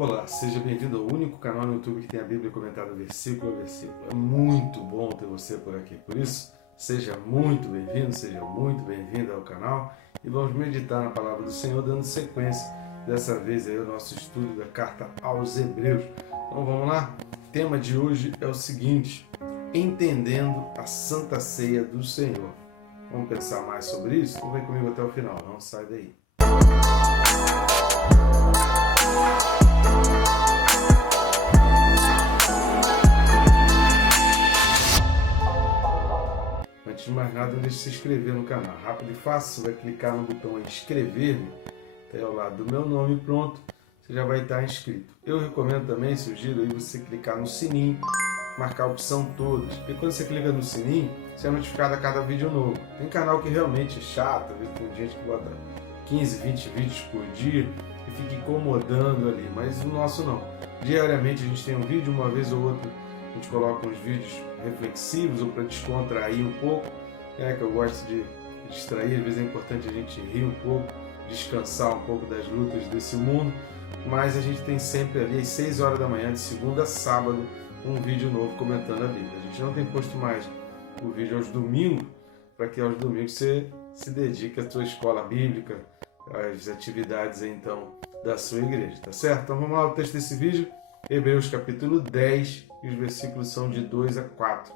Olá, seja bem-vindo ao único canal no YouTube que tem a Bíblia comentada versículo a versículo. É muito bom ter você por aqui. Por isso, seja muito bem-vindo, seja muito bem-vinda ao canal e vamos meditar na palavra do Senhor, dando sequência, dessa vez aí, ao nosso estudo da carta aos Hebreus. Então vamos lá? O tema de hoje é o seguinte: entendendo a Santa Ceia do Senhor. Vamos pensar mais sobre isso? Então vem comigo até o final, não sai daí. Antes de mais nada, deixe de se inscrever no canal. Rápido e fácil, você vai clicar no botão inscrever-me, até ao lado do meu nome, pronto, você já vai estar inscrito. Eu recomendo também, sugiro aí você clicar no sininho, marcar a opção todas, porque quando você clica no sininho, você é notificado a cada vídeo novo. Tem canal que realmente é chato, às vezes tem gente que bota 15, 20 vídeos por dia e fica incomodando ali, mas o nosso não. Diariamente a gente tem um vídeo, uma vez ou outra a gente coloca uns vídeos reflexivos ou para descontrair um pouco, que eu gosto de distrair, às vezes é importante a gente rir um pouco, descansar um pouco das lutas desse mundo, mas a gente tem sempre ali às 6 horas da manhã, de segunda a sábado, um vídeo novo comentando a Bíblia. A gente não tem posto mais o vídeo aos domingos, para que aos domingos você se dedique à sua escola bíblica, às atividades então da sua igreja, tá certo? Então vamos lá, o texto desse vídeo, Hebreus capítulo 10, e os versículos são de 2 a 4.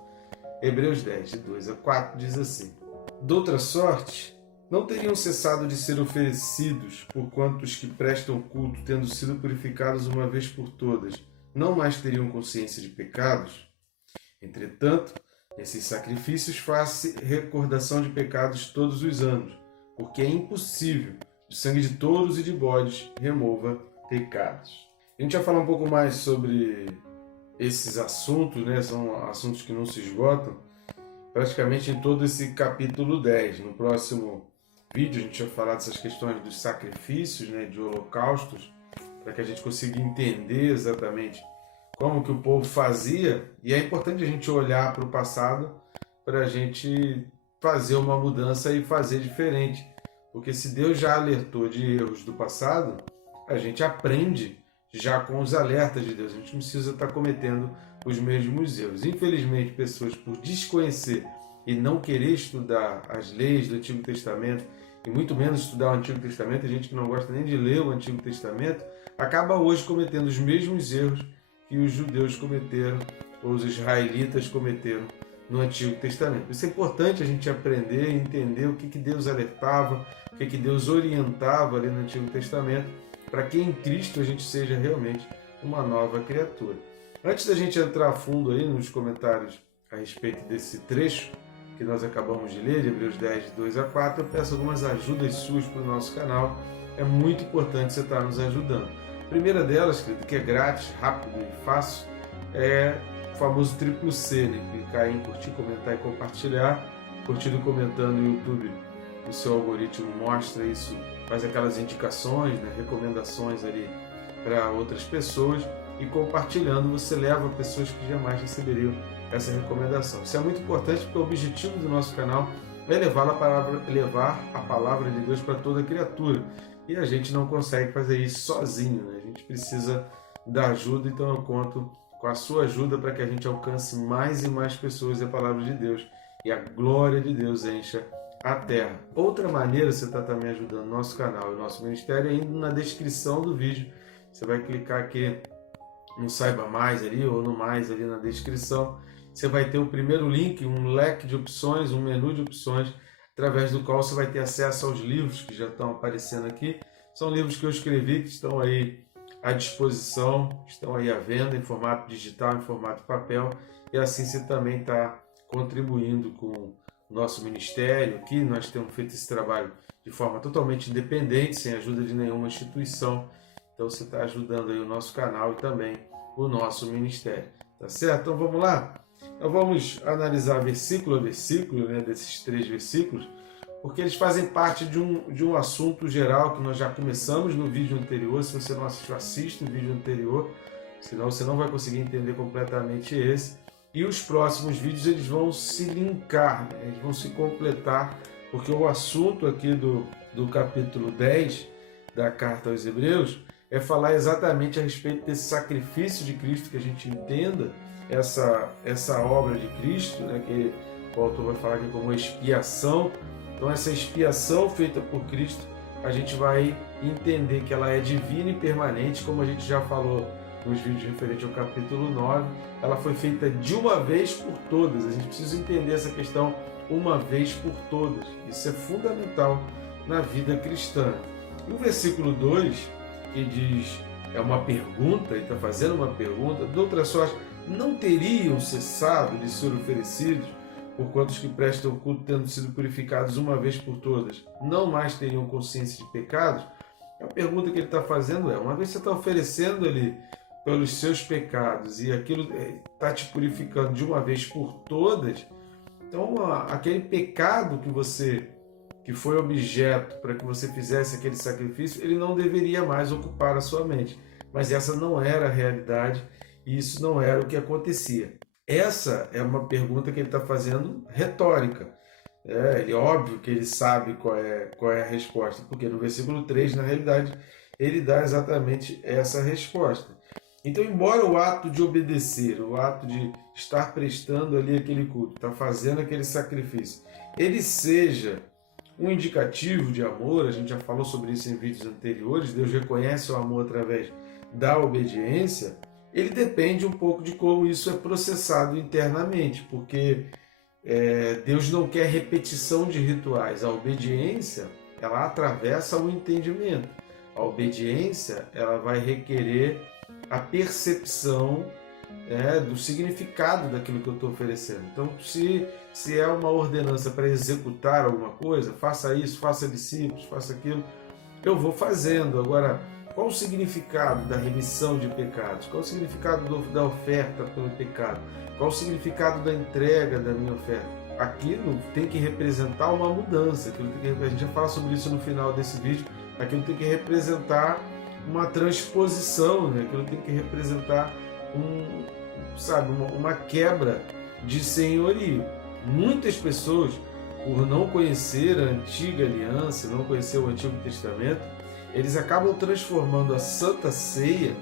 Hebreus 10, de 2 a 4, diz assim: Doutra sorte, não teriam cessado de ser oferecidos, porquanto os que prestam culto, tendo sido purificados uma vez por todas, não mais teriam consciência de pecados? Entretanto, esses sacrifícios faz-se recordação de pecados todos os anos, porque é impossível que o sangue de touros e de bodes remova pecados. A gente vai falar um pouco mais sobre esses assuntos, né? São assuntos que não se esgotam, praticamente em todo esse capítulo 10. No próximo vídeo a gente vai falar dessas questões dos sacrifícios, né? De holocaustos, para que a gente consiga entender exatamente como que o povo fazia. E é importante a gente olhar para o passado para a gente fazer uma mudança e fazer diferente. Porque se Deus já alertou de erros do passado, a gente aprende já com os alertas de Deus. A gente não precisa estar cometendo os mesmos erros. Infelizmente, pessoas, por desconhecer e não querer estudar as leis do Antigo Testamento, e muito menos estudar o Antigo Testamento, tem gente que não gosta nem de ler o Antigo Testamento, acaba hoje cometendo os mesmos erros que os judeus cometeram, ou os israelitas cometeram no Antigo Testamento. Isso é importante a gente aprender e entender o que Deus alertava, o que Deus orientava ali no Antigo Testamento, para que em Cristo a gente seja realmente uma nova criatura. Antes da gente entrar a fundo aí nos comentários a respeito desse trecho que nós acabamos de ler, de Hebreus 10, de 2 a 4, eu peço algumas ajudas suas para o nosso canal. É muito importante você estar nos ajudando. A primeira delas, querido, que é grátis, rápido e fácil, é o famoso triplo C, né? Clicar em curtir, comentar e compartilhar. Curtindo e comentando no YouTube, o seu algoritmo mostra isso, faz aquelas indicações, né, recomendações ali para outras pessoas, e compartilhando você leva pessoas que jamais receberiam essa recomendação. Isso é muito importante porque o objetivo do nosso canal é levar a palavra de Deus para toda criatura, e a gente não consegue fazer isso sozinho, né? A gente precisa da ajuda, então eu conto com a sua ajuda para que a gente alcance mais e mais pessoas e a palavra de Deus, e a glória de Deus encha a terra. Outra maneira você está também ajudando o nosso canal e o nosso ministério é indo na descrição do vídeo. Você vai clicar aqui no Saiba Mais ali, ou no Mais ali na descrição. Você vai ter o primeiro link, um leque de opções, um menu de opções, através do qual você vai ter acesso aos livros que já estão aparecendo aqui. São livros que eu escrevi, que estão aí à disposição, estão aí à venda em formato digital, em formato papel, e assim você também está contribuindo com nosso ministério aqui. Nós temos feito esse trabalho de forma totalmente independente, sem ajuda de nenhuma instituição. Então você está ajudando aí o nosso canal e também o nosso ministério, tá certo? Então vamos lá? Então vamos analisar versículo a versículo, né, desses 3 versículos, porque eles fazem parte de um assunto geral que nós já começamos no vídeo anterior. Se você não assistiu, assista o vídeo anterior, senão você não vai conseguir entender completamente esse. E os próximos vídeos eles vão se linkar, né? Eles vão se completar, porque o assunto aqui do capítulo 10 da carta aos Hebreus é falar exatamente a respeito desse sacrifício de Cristo, que a gente entenda essa obra de Cristo, né, que o autor vai falar aqui como expiação. Então essa expiação feita por Cristo, a gente vai entender que ela é divina e permanente, como a gente já falou nos vídeos referentes ao capítulo 9, ela foi feita de uma vez por todas. A gente precisa entender essa questão uma vez por todas. Isso é fundamental na vida cristã. E o versículo 2, que diz, é uma pergunta, ele está fazendo uma pergunta, de outra sorte, não teriam cessado de ser oferecidos, porquanto os que prestam culto, tendo sido purificados uma vez por todas, não mais teriam consciência de pecados? A pergunta que ele está fazendo é, uma vez você está oferecendo ali pelos seus pecados e aquilo está te purificando de uma vez por todas, então aquele pecado que foi objeto para que você fizesse aquele sacrifício, ele não deveria mais ocupar a sua mente. Mas essa não era a realidade e isso não era o que acontecia. Essa é uma pergunta que ele está fazendo retórica. Óbvio que ele sabe qual é a resposta, porque no versículo 3, na realidade, ele dá exatamente essa resposta. Então, embora o ato de obedecer, o ato de estar prestando ali aquele culto, estar fazendo aquele sacrifício, ele seja um indicativo de amor, a gente já falou sobre isso em vídeos anteriores, Deus reconhece o amor através da obediência, ele depende um pouco de como isso é processado internamente, porque Deus não quer repetição de rituais. A obediência, ela atravessa o entendimento. A obediência, ela vai requerer a percepção do significado daquilo que eu estou oferecendo. Então, se é uma ordenança para executar alguma coisa, faça isso, faça discípulos, faça aquilo, eu vou fazendo. Agora, qual o significado da remissão de pecados? Qual o significado da oferta pelo pecado? Qual o significado da entrega da minha oferta? Aquilo tem que representar uma mudança. A gente já fala sobre isso no final desse vídeo. Aquilo tem que representar uma transposição, né? Aquilo tem que representar uma quebra de senhorio. Muitas pessoas, por não conhecer a antiga aliança, não conhecer o Antigo Testamento, eles acabam transformando a Santa Ceia,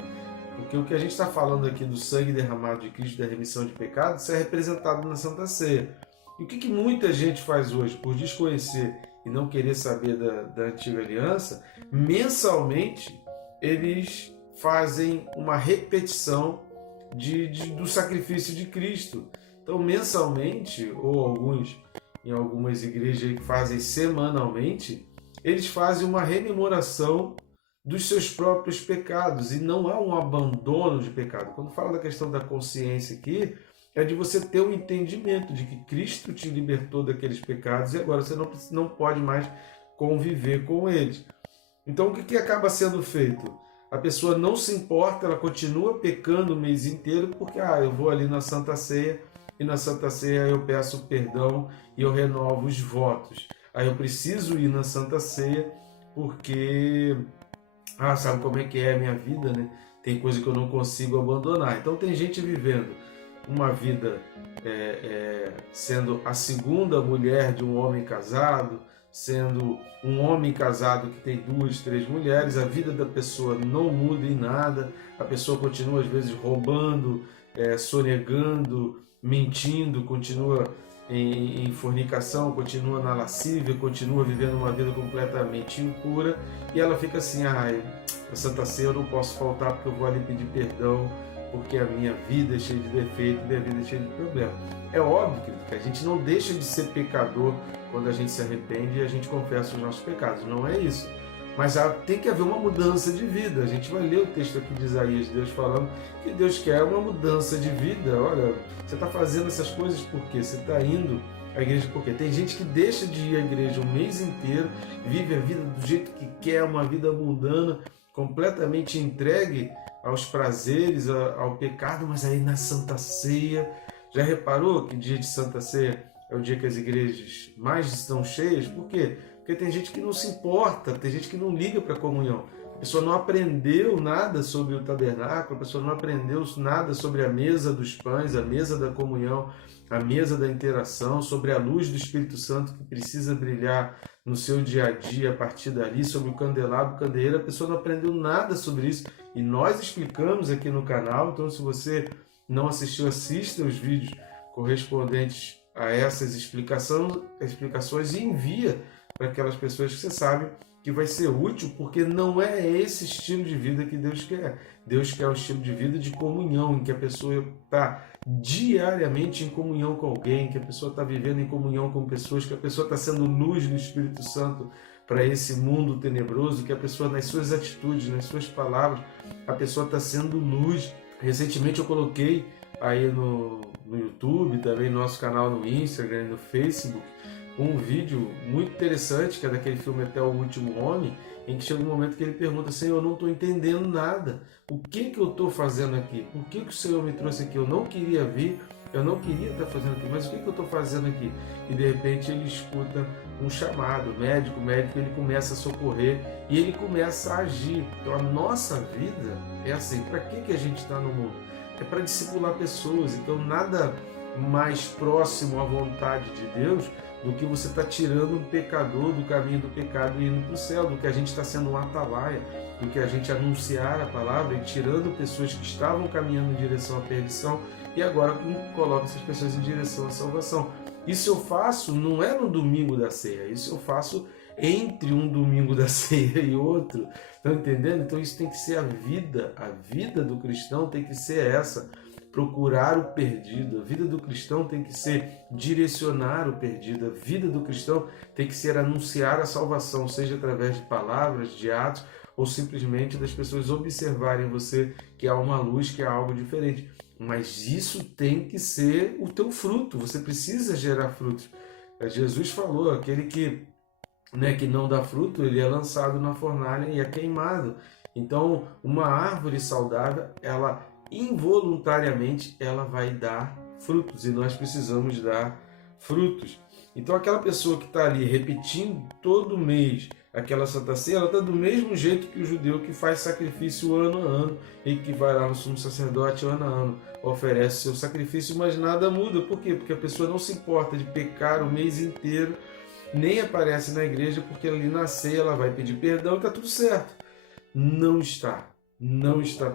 porque o que a gente está falando aqui do sangue derramado de Cristo, da remissão de pecados, isso é representado na Santa Ceia. E o que muita gente faz hoje, por desconhecer e não querer saber da antiga aliança, mensalmente eles fazem uma repetição do sacrifício de Cristo. Então, mensalmente, ou em algumas igrejas que fazem semanalmente, eles fazem uma rememoração dos seus próprios pecados, e não há um abandono de pecado. Quando fala da questão da consciência aqui, é de você ter um entendimento de que Cristo te libertou daqueles pecados e agora você não pode mais conviver com eles. Então, o que acaba sendo feito? A pessoa não se importa, ela continua pecando o mês inteiro porque eu vou ali na Santa Ceia e na Santa Ceia eu peço perdão e eu renovo os votos. Aí eu preciso ir na Santa Ceia porque, sabe como é que é a minha vida, né? Tem coisa que eu não consigo abandonar. Então tem gente vivendo uma vida sendo a segunda mulher de um homem casado, sendo um homem casado que tem 2, 3 mulheres, a vida da pessoa não muda em nada, a pessoa continua às vezes roubando, sonegando, mentindo, continua em fornicação, continua na lascívia, continua vivendo uma vida completamente impura, e ela fica assim, a Santa Ceia eu não posso faltar porque eu vou ali pedir perdão, porque a minha vida é cheia de defeito, minha vida é cheia de problema. É óbvio que a gente não deixa de ser pecador quando a gente se arrepende e a gente confessa os nossos pecados, não é isso. Mas tem que haver uma mudança de vida. A gente vai ler o texto aqui de Isaías, Deus falando que Deus quer uma mudança de vida. Olha, você está fazendo essas coisas por quê? Você está indo à igreja por quê? Tem gente que deixa de ir à igreja o mês inteiro, vive a vida do jeito que quer, uma vida mundana, completamente entregue aos prazeres, ao pecado, mas aí na Santa Ceia, já reparou que dia de Santa Ceia é o dia que as igrejas mais estão cheias? Por quê? Porque tem gente que não se importa, tem gente que não liga para a comunhão. A pessoa não aprendeu nada sobre o tabernáculo, a pessoa não aprendeu nada sobre a mesa dos pães, a mesa da comunhão, a mesa da interação, sobre a luz do Espírito Santo que precisa brilhar no seu dia a dia a partir dali, sobre o candelabro, o candeeiro, a pessoa não aprendeu nada sobre isso. E nós explicamos aqui no canal, então se você não assistiu, assista os vídeos correspondentes a essas explicações e envia para aquelas pessoas que você sabe que vai ser útil, porque não é esse estilo de vida que Deus quer. Deus quer um estilo de vida de comunhão, em que a pessoa está diariamente em comunhão com alguém, que a pessoa está vivendo em comunhão com pessoas, que a pessoa está sendo luz do Espírito Santo para esse mundo tenebroso, que a pessoa, nas suas atitudes, nas suas palavras, a pessoa está sendo luz. Recentemente eu coloquei aí no YouTube, também no nosso canal no Instagram, no Facebook, um vídeo muito interessante, que é daquele filme Até o Último Homem, em que chega um momento que ele pergunta: Senhor, eu não estou entendendo nada, o que eu estou fazendo aqui? Por que o Senhor me trouxe aqui? Eu não queria vir, eu não queria estar fazendo aqui, mas o que eu estou fazendo aqui? E de repente ele escuta um chamado, médico, ele começa a socorrer e ele começa a agir. Então a nossa vida é assim. Para que a gente está no mundo? É para discipular pessoas. Então nada mais próximo à vontade de Deus do que você está tirando um pecador do caminho do pecado e indo para o céu, do que a gente está sendo um atalaia, do que a gente anunciar a palavra e tirando pessoas que estavam caminhando em direção à perdição e agora coloca essas pessoas em direção à salvação. Isso eu faço não é no domingo da ceia, isso eu faço entre um domingo da ceia e outro. Estão entendendo? Então isso tem que ser a vida do cristão tem que ser essa. Procurar o perdido. A vida do cristão tem que ser direcionar o perdido. A vida do cristão tem que ser anunciar a salvação, seja através de palavras, de atos, ou simplesmente das pessoas observarem você que há uma luz, que há algo diferente. Mas isso tem que ser o teu fruto. Você precisa gerar frutos. Jesus falou, aquele que não dá fruto, ele é lançado na fornalha e é queimado. Então, uma árvore saudável, ela involuntariamente ela vai dar frutos e nós precisamos dar frutos. Então aquela pessoa que está ali repetindo todo mês aquela Santa Ceia, ela está do mesmo jeito que o judeu que faz sacrifício ano a ano e que vai lá no sumo sacerdote ano a ano, oferece seu sacrifício, mas nada muda. Por quê? Porque a pessoa não se importa de pecar o mês inteiro, nem aparece na igreja, porque ali na ceia ela vai pedir perdão e está tudo certo. Não está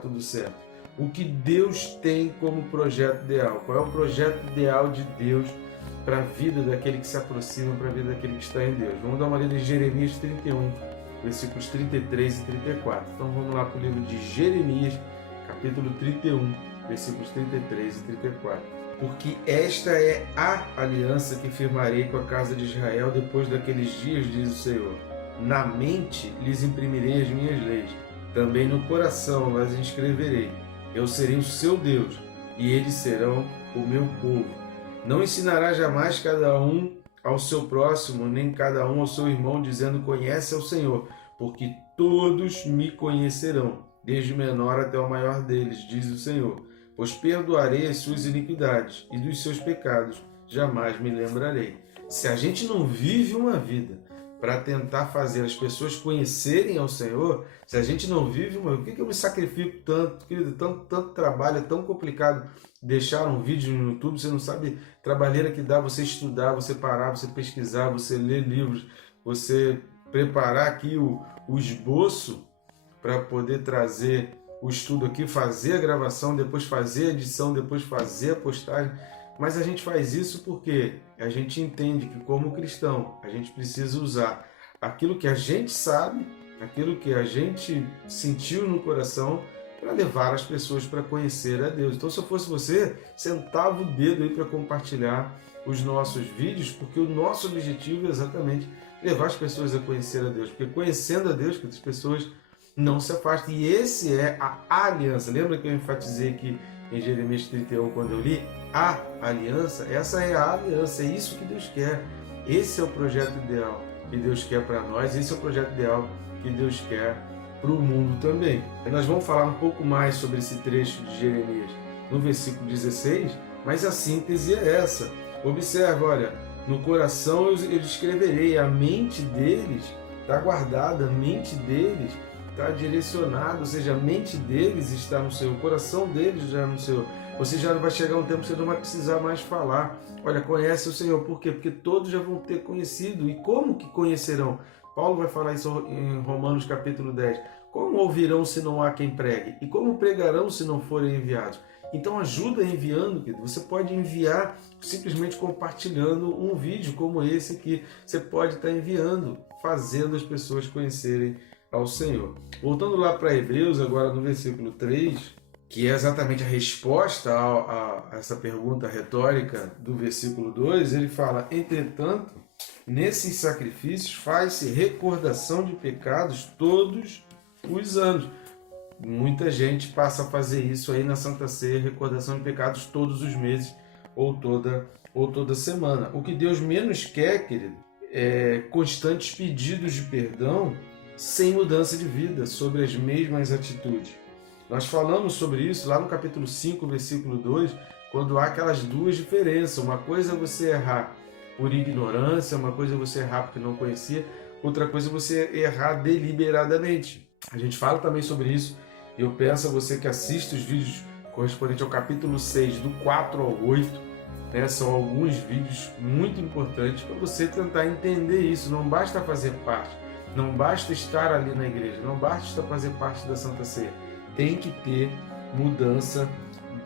tudo certo. O que Deus tem como projeto ideal? Qual é o projeto ideal de Deus para a vida daquele que se aproxima, para a vida daquele que está em Deus? Vamos dar uma olhada em Jeremias 31, versículos 33 e 34. Então vamos lá para o livro de Jeremias, capítulo 31, versículos 33 e 34. Porque esta é a aliança que firmarei com a casa de Israel depois daqueles dias, diz o Senhor. Na mente lhes imprimirei as minhas leis, também no coração las inscreverei. Eu serei o seu Deus, e eles serão o meu povo. Não ensinará jamais cada um ao seu próximo, nem cada um ao seu irmão, dizendo: conhece ao Senhor, porque todos me conhecerão, desde o menor até o maior deles, diz o Senhor. Pois perdoarei as suas iniquidades, e dos seus pecados jamais me lembrarei. Se a gente não vive uma vida para tentar fazer as pessoas conhecerem ao Senhor, se a gente não vive, por que eu me sacrifico tanto, querido? Tanto trabalho, é tão complicado deixar um vídeo no YouTube, você não sabe a trabalheira que dá você estudar, você parar, você pesquisar, você ler livros, você preparar aqui o esboço para poder trazer o estudo aqui, fazer a gravação, depois fazer a edição, depois fazer a postagem. Mas a gente faz isso porque a gente entende que, como cristão, a gente precisa usar aquilo que a gente sabe, aquilo que a gente sentiu no coração, para levar as pessoas para conhecer a Deus. Então, se eu fosse você, sentava o dedo aí para compartilhar os nossos vídeos, porque o nosso objetivo é exatamente levar as pessoas a conhecer a Deus. Porque conhecendo a Deus, que as pessoas não se afastam. E esse é a aliança. Lembra que eu enfatizei aqui em Jeremias 31, quando eu li? A aliança, essa é a aliança, é isso que Deus quer. Esse é o projeto ideal que Deus quer para nós, esse é o projeto ideal que Deus quer para o mundo também. E nós vamos falar um pouco mais sobre esse trecho de Jeremias no versículo 16, mas a síntese é essa. Observa, olha, no coração eu escreverei, a mente deles está guardada, a mente deles está direcionado, ou seja, a mente deles está no Senhor, o coração deles já é no Senhor. Você já vai chegar um tempo que você não vai precisar mais falar. Olha, conhece o Senhor. Por quê? Porque todos já vão ter conhecido. E como que conhecerão? Paulo vai falar isso em Romanos capítulo 10. Como ouvirão se não há quem pregue? E como pregarão se não forem enviados? Então ajuda enviando, querido. Você pode enviar simplesmente compartilhando um vídeo como esse aqui. Você pode estar enviando, fazendo as pessoas conhecerem ao Senhor. Voltando lá para Hebreus, agora no versículo 3, que é exatamente a resposta a essa pergunta retórica do versículo 2, ele fala: entretanto, nesses sacrifícios faz-se recordação de pecados todos os anos. Muita gente passa a fazer isso aí na Santa Ceia, recordação de pecados todos os meses ou toda semana. O que Deus menos quer, querido, é constantes pedidos de perdão sem mudança de vida, sobre as mesmas atitudes. Nós falamos sobre isso lá no capítulo 5, versículo 2, quando há aquelas duas diferenças. Uma coisa é você errar por ignorância, uma coisa é você errar porque não conhecia, outra coisa é você errar deliberadamente. A gente fala também sobre isso. Eu peço a você que assista os vídeos correspondentes ao capítulo 6, do 4 ao 8. São alguns vídeos muito importantes para você tentar entender isso. Não basta fazer parte, não basta estar ali na igreja, não basta fazer parte da Santa Ceia. Tem que ter mudança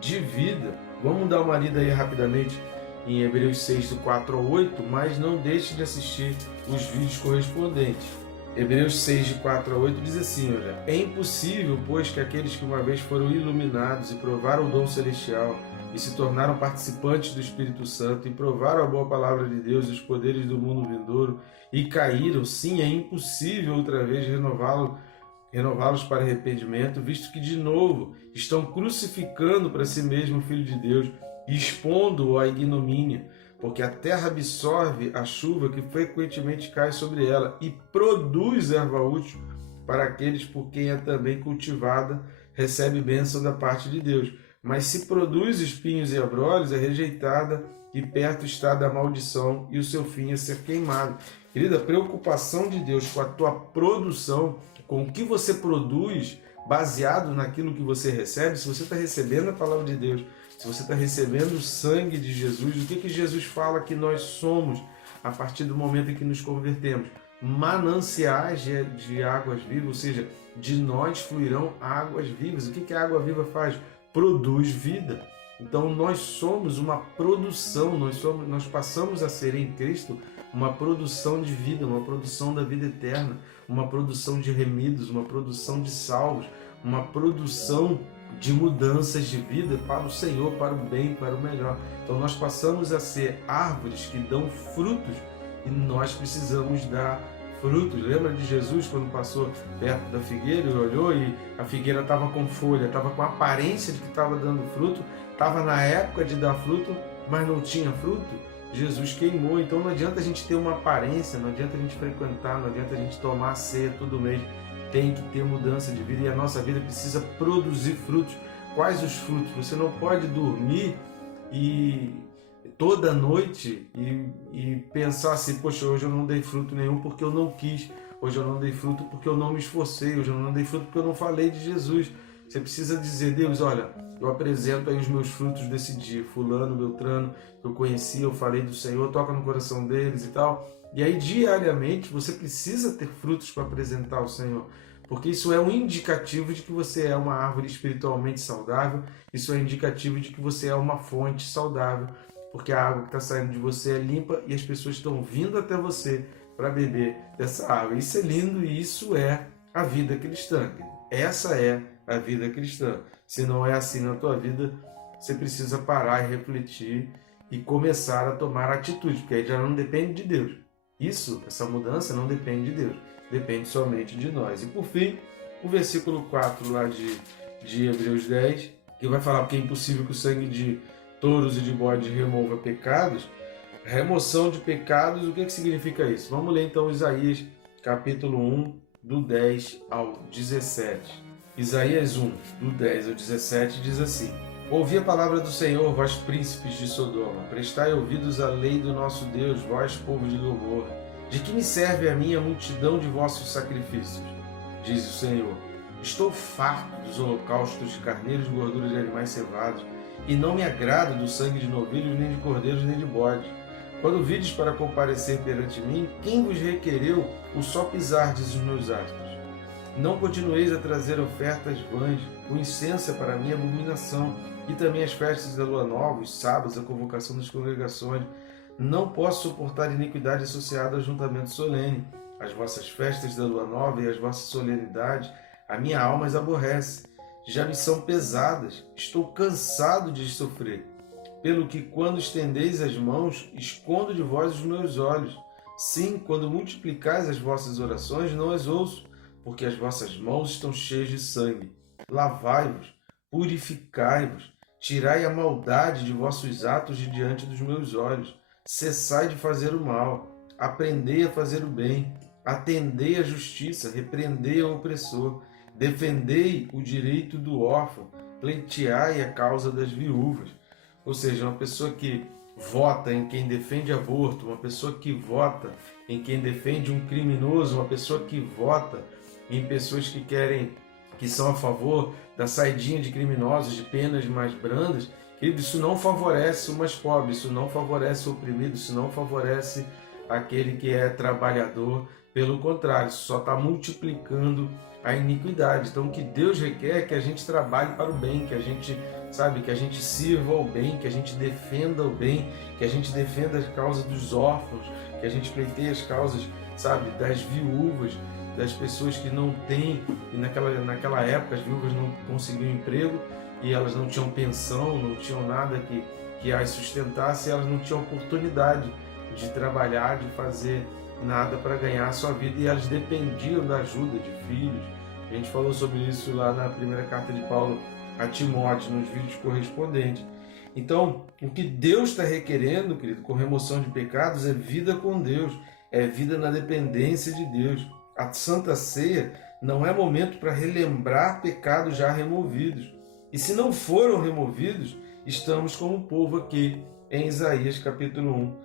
de vida. Vamos dar uma lida aí rapidamente em Hebreus 6, do 4 ao 8, mas não deixe de assistir os vídeos correspondentes. Hebreus 6, de 4 a 8 diz assim, olha: é impossível, pois, que aqueles que uma vez foram iluminados e provaram o dom celestial e se tornaram participantes do Espírito Santo e provaram a boa palavra de Deus e os poderes do mundo vindouro e caíram, sim, é impossível outra vez renová-los para arrependimento, visto que de novo estão crucificando para si mesmo o Filho de Deus e expondo-o à ignomínia, porque a terra absorve a chuva que frequentemente cai sobre ela e produz erva útil para aqueles por quem é também cultivada, recebe bênção da parte de Deus. Mas se produz espinhos e abrolhos, é rejeitada e perto está da maldição e o seu fim é ser queimado. Querida, a preocupação de Deus com a tua produção, com o que você produz, baseado naquilo que você recebe. Se você está recebendo a palavra de Deus, se você está recebendo o sangue de Jesus, o que Jesus fala que nós somos a partir do momento em que nos convertemos? Mananciais de águas vivas, ou seja, de nós fluirão águas vivas. O que a água viva faz? Produz vida. Então nós somos uma produção, nós passamos a ser em Cristo uma produção de vida, uma produção da vida eterna, uma produção de remidos, uma produção de salvos, uma produção de mudanças de vida para o Senhor, para o bem, para o melhor. Então nós passamos a ser árvores que dão frutos e nós precisamos dar frutos. Lembra de Jesus quando passou perto da figueira e olhou e a figueira estava com folha, estava com a aparência de que estava dando fruto, estava na época de dar fruto, mas não tinha fruto? Jesus queimou. Então não adianta a gente ter uma aparência, não adianta a gente frequentar, não adianta a gente tomar ceia todo mês. Tem que ter mudança de vida e a nossa vida precisa produzir frutos. Quais os frutos? Você não pode dormir e toda noite e pensar assim: poxa, hoje eu não dei fruto nenhum porque eu não quis, hoje eu não dei fruto porque eu não me esforcei, hoje eu não dei fruto porque eu não falei de Jesus. Você precisa dizer: Deus, olha, eu apresento aí os meus frutos desse dia, fulano, beltrano, que eu conheci, eu falei do Senhor, toca no coração deles e tal. E aí diariamente você precisa ter frutos para apresentar ao Senhor, porque isso é um indicativo de que você é uma árvore espiritualmente saudável, isso é indicativo de que você é uma fonte saudável, porque a água que está saindo de você é limpa e as pessoas estão vindo até você para beber dessa água. Isso é lindo e isso é a vida cristã. Essa é a vida cristã. Se não é assim na tua vida, você precisa parar e refletir e começar a tomar atitude, porque aí já não depende de Deus. Essa mudança não depende de Deus, depende somente de nós. E por fim, o versículo 4 lá de Hebreus 10, que vai falar que é impossível que o sangue de touros e de bode remova pecados. Remoção de pecados, o que significa isso? Vamos ler então Isaías capítulo 1, do 10 ao 17. Isaías 1, do 10 ao 17 diz assim: ouvi a palavra do Senhor, vós príncipes de Sodoma, prestai ouvidos à lei do nosso Deus, vós povo de Gomorra. De que me serve a mim a multidão de vossos sacrifícios? diz o Senhor. Estou farto dos holocaustos de carneiros e gorduras de animais cevados, e não me agrado do sangue de novilhos, nem de cordeiros, nem de bodes. Quando vides para comparecer perante mim, quem vos requereu o só pisardes os meus atos? Não continueis a trazer ofertas vãs, o incenso é para mim abominação, e também as festas da lua nova, os sábados, a convocação das congregações. Não posso suportar iniquidade associada ao ajuntamento solene. As vossas festas da lua nova e as vossas solenidades, a minha alma as aborrece. Já me são pesadas, estou cansado de sofrer. Pelo que, quando estendeis as mãos, escondo de vós os meus olhos. Sim, quando multiplicais as vossas orações, não as ouço, porque as vossas mãos estão cheias de sangue. Lavai-vos, purificai-vos, tirai a maldade de vossos atos de diante dos meus olhos. Cessai de fazer o mal, aprendei a fazer o bem, atendei a justiça, repreendei ao opressor, defendei o direito do órfão, pleiteai a causa das viúvas. Ou seja, uma pessoa que vota em quem defende aborto, uma pessoa que vota em quem defende um criminoso, uma pessoa que vota em pessoas que são a favor da saidinha de criminosos, de penas mais brandas, querido, isso não favorece o mais pobre, isso não favorece o oprimido, isso não favorece aquele que é trabalhador. Pelo contrário, isso só está multiplicando a iniquidade. Então, o que Deus requer é que a gente trabalhe para o bem, que a gente, que a gente sirva ao bem, que a gente defenda o bem, que a gente defenda as causas dos órfãos, que a gente pleiteie as causas, das viúvas, das pessoas que não têm, e naquela época as viúvas não conseguiam emprego e elas não tinham pensão, não tinham nada que as sustentasse, e elas não tinham oportunidade de trabalhar, de fazer nada para ganhar a sua vida, e elas dependiam da ajuda de filhos. A gente falou sobre isso lá na primeira carta de Paulo a Timóteo, nos vídeos correspondentes. Então, o que Deus está requerendo, querido, com remoção de pecados, é vida com Deus, é vida na dependência de Deus. A Santa Ceia não é momento para relembrar pecados já removidos. E se não foram removidos, estamos como o povo aqui em Isaías capítulo 1,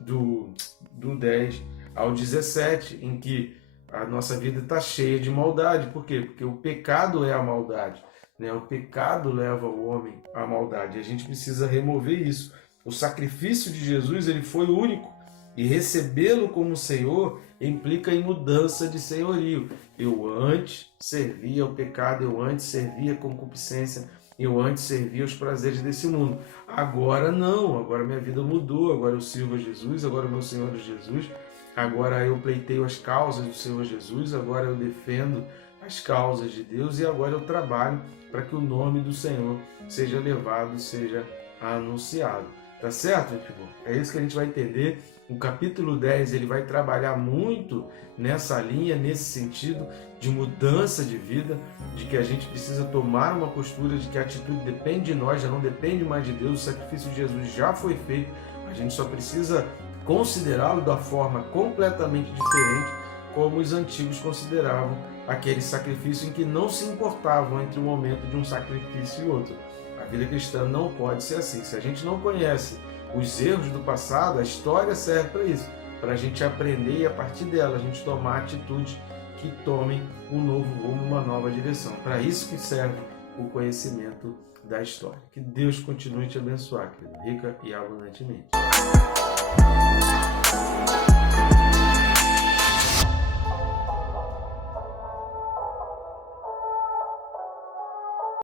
do 10 ao 17, em que a nossa vida está cheia de maldade. Por quê? Porque o pecado é a maldade, né? O pecado leva o homem à maldade. A gente precisa remover isso. O sacrifício de Jesus, ele foi único, e recebê-lo como Senhor implica em mudança de senhorio. Eu antes servia ao pecado, eu antes servia a concupiscência, eu antes servia aos prazeres desse mundo. Agora não, agora minha vida mudou, agora eu sirvo a Jesus, agora o meu Senhor é Jesus, agora eu pleiteio as causas do Senhor Jesus, agora eu defendo as causas de Deus, e agora eu trabalho para que o nome do Senhor seja levado, seja anunciado. Tá certo, meu filho? É isso que a gente vai entender. O capítulo 10 ele vai trabalhar muito nessa linha, nesse sentido de mudança de vida, de que a gente precisa tomar uma postura de que a atitude depende de nós, já não depende mais de Deus, o sacrifício de Jesus já foi feito, a gente só precisa considerá-lo da forma completamente diferente, como os antigos consideravam aquele sacrifício, em que não se importavam entre o momento de um sacrifício e outro. A vida cristã não pode ser assim. Se a gente não conhece os erros do passado, a história serve para isso, para a gente aprender e a partir dela a gente tomar atitudes que tomem um novo rumo, uma nova direção. Para isso que serve o conhecimento da história. Que Deus continue te abençoar, querido, rica e abundantemente.